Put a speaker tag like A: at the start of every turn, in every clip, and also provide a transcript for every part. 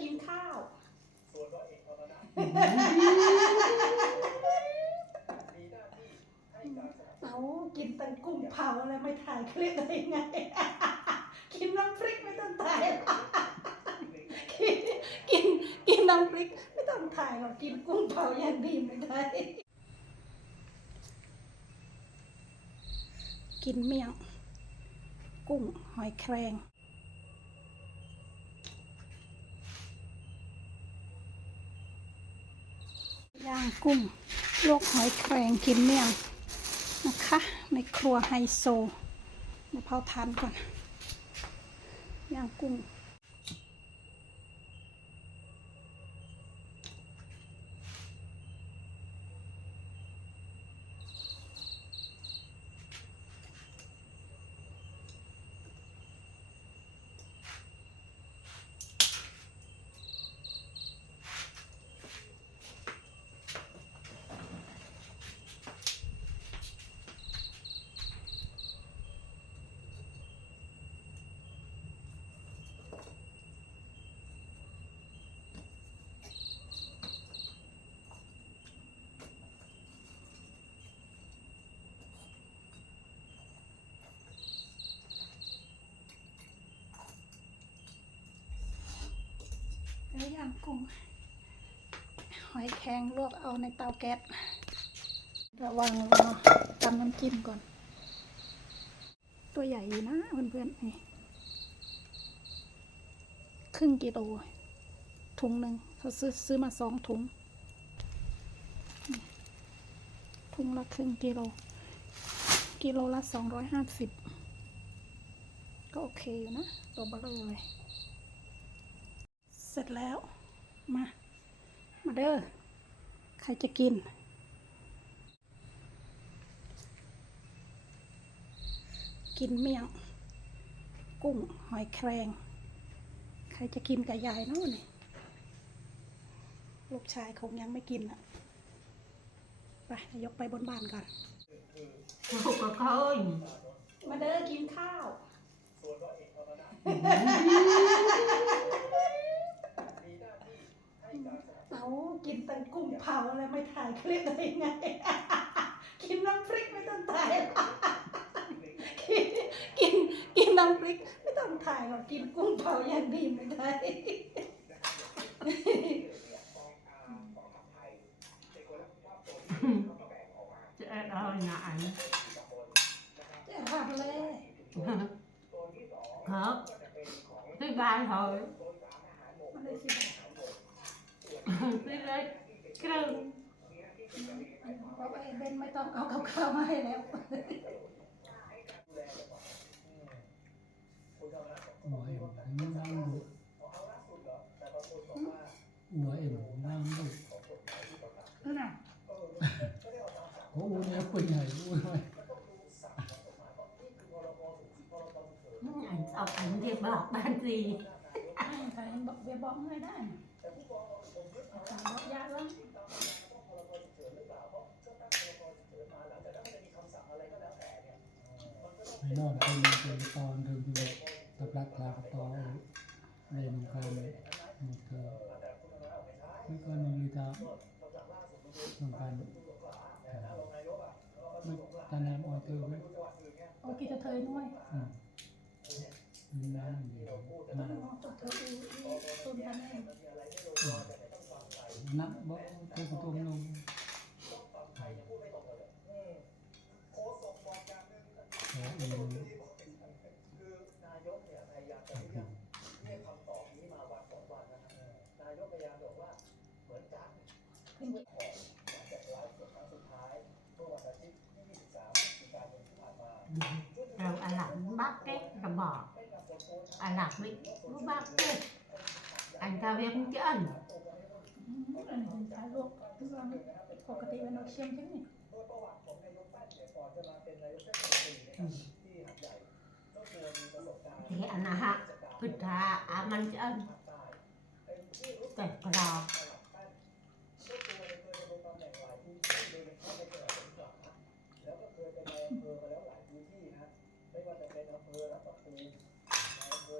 A: กินข้าวเอากินตังกุ้งเผาแล้วไม่ถ่ายคลิปได้ไง กินน้ำพริกไม่ต้องถ่ายกินกินกินน้ำพริกไม่ต้องถ่ายหรอกกินกุ้งเผาอย่างดีไม่ได้กินเมี่ยง กุ้งหอยแครงย่าง กุ้งลวกหอยแครงกินเมี่ยงนะคะ ในครัวไฮโซเดี๋ยวเผาทานก่อนย่างกุ้ง กุ้ง หอยแครงลวกเอาในเตาแก๊ส ระวังรอตำน้ำจิ้มก่อน ตัวใหญ่อยู่นะเพื่อนๆนี่ครึ่งกิโลถุงหนึ่งเขาซื้อซื้อมาสองถุง ถุงละครึ่งกิโล กิโลละสองร้อยห้าสิบก็โอเคอยู่นะ ตัวเบลอเลย เสร็จแล้ว มา มาเด้อ ใครจะกิน กินเมี่ยง กุ้ง หอยแครง ใครจะกินกับยายเนาะนี่ ลูกชายคงยังไม่กินอะ ไป ยกไปบนบ้านก่อน
B: Không có khơi
A: มาเด้อกินข้าวเอา กินตังกุ้งเผาแล้วไม่ถ่ายคลิปได้ไง กินน้ำพริกไม่ต้องถ่ายหรอกกินกินกินน้ำพริกไม่ต้องถ่ายหรอกกินกุ้งเผาอย่างดีไม่ได้
B: Chị ơi nhà ảnh
A: จะหักเลย
B: Khớp Thứ ba thôi
A: มันเลยสิ
B: Thứ đấy Krưng
A: บอกไอ้เบนไม่ต้องเอากับข้าวมาให้แล้ว
C: Ủa em nó đang được Ủa em đang được
A: นั่นน่ะ
C: Ủa ủa em quên rồi ủa ơi
B: Ảnh sau ảnh thì bảo ban gì
A: ใครบอกเบียบอกไม่ได้บอกยากแล้ว
C: นอกที่มเป็นตอนถึงเลยตบลักลากต่อเรียน
D: การหมดเธอนี่ก็นึงลิตาต้องการไม่ตานามออเตอร์ไว้
A: โอเคจะเทยด้วย
C: mà gì đó
A: จะเธอดูต้นกันเอง
C: Nặng bó cái của tôm nông Đó em
B: Rồi ảnh lặng bắt cái rồi bỏ Ảnh lặng bị nó bắt cái Ảnh ta biết không chứ ảnh
A: อันนี้เป็นการลวกทุกวันปกติเป็นเอาเชียงใช่ไหม
B: Thì ảnh là hạ Phật thà à mình chứ ảnh Kẹp cỏ
A: เอั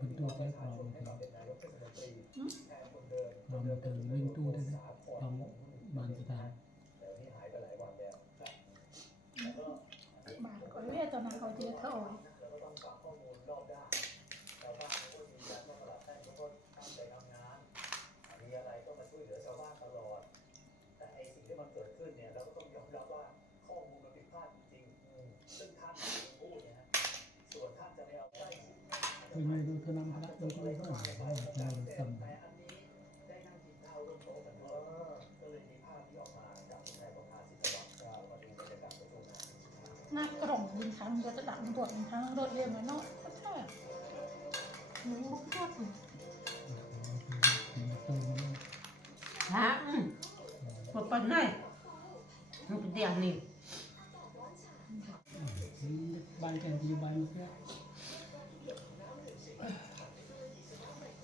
C: เป็น
A: ตั
C: วแก้ความมาถึงความมาถึงลิงตู้ได้ไหมความบานสถาน
A: บาทก็เรียกตอนนั้นเขาเจอเธออ่อย
D: แต่ เค
C: ยไม่ดูเธอนำพระโดยเห็นว่าจะทำ
D: แต่อันนี้ได้นั่งกินข้าวร่วมโต๊ะกันด้วยก็เลยมีภาพที่ออกมาจากคุณนายประภาสิทธิ์วัฒน์เดูบรรยากาศประชุมงาน
A: หน้ากล่องยิงครั้งก็จะดักบททั้งรถเรียนมาเนาะก็ใช่
B: หนูบุกยอด
C: เป็นตัวมัน
B: ฮะปปนให้มันเป็นเดียวนี่
C: บานแกนที่บานเพื่อ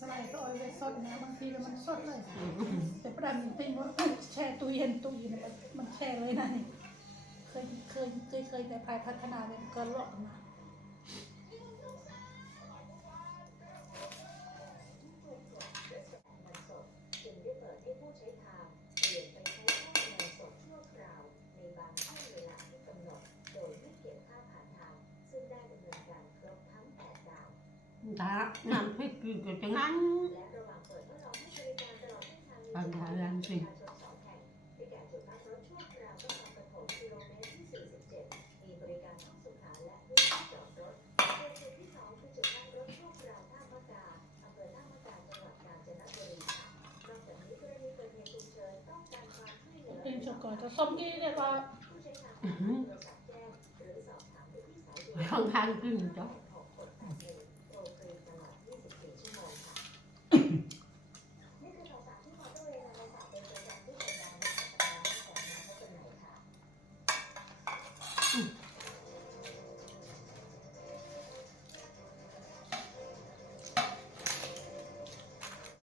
B: สีตูกูจะแอดบ้านให้หนึ่งติ่งก็สไลด์เกินกิโลกี่รวยเป็ดเสิร์ฟ
A: สไลด์ก็เอาไว้สดนะบางทีมันสดเลย แต่ประเด็นจริงว่าแช่ตู้เย็นตู้เย็นมันมันแช่เลยนะนี่เคยเคยเคยเคยแต่ภายพัฒนาเป็นเกินหลอกนะ
E: จึงได้เปิดให้ผู้ใช้ทางเปลี่ยนไปใช้ข้อมูลสดชั่วคราวในบางช่วงเวลาที่กำหนดโดยไม่เก็บค่าผ่านทางซึ่งได้ดำเนินการครบทั้ง8ดาว
B: ถ้างานให้กินก็จะงั้น
E: และระหว่างเปิดทดลองให้บริการตลอดเส้นทาง
B: ปัญหาเรื่องสิ
E: ประชาชนสองแห่งได้แก่จุดพักรถชั่วคราวก็ทางปฐมกิโลเมตรที่47มีบริการห้องสุขาและพื้นที่จอดรถส่วนจุดที่สองคือจุดพักรถชั่วคราวท่ามะกาอำเภอท่ามะกาจังหวัดกาญจนบุรีค่ะนอกจากนี้กรณีเกิดเหตุฉุกเฉินต้องการความช่วยเหลือ
A: เป็นชกก่อนจะส้มที่เรียกว่า
E: ผู้ใช้ทางโทรศัพท์แจ้งหรือสอบถามไปที่สายด่วน
B: ข้างทางขึ้นจ้ะ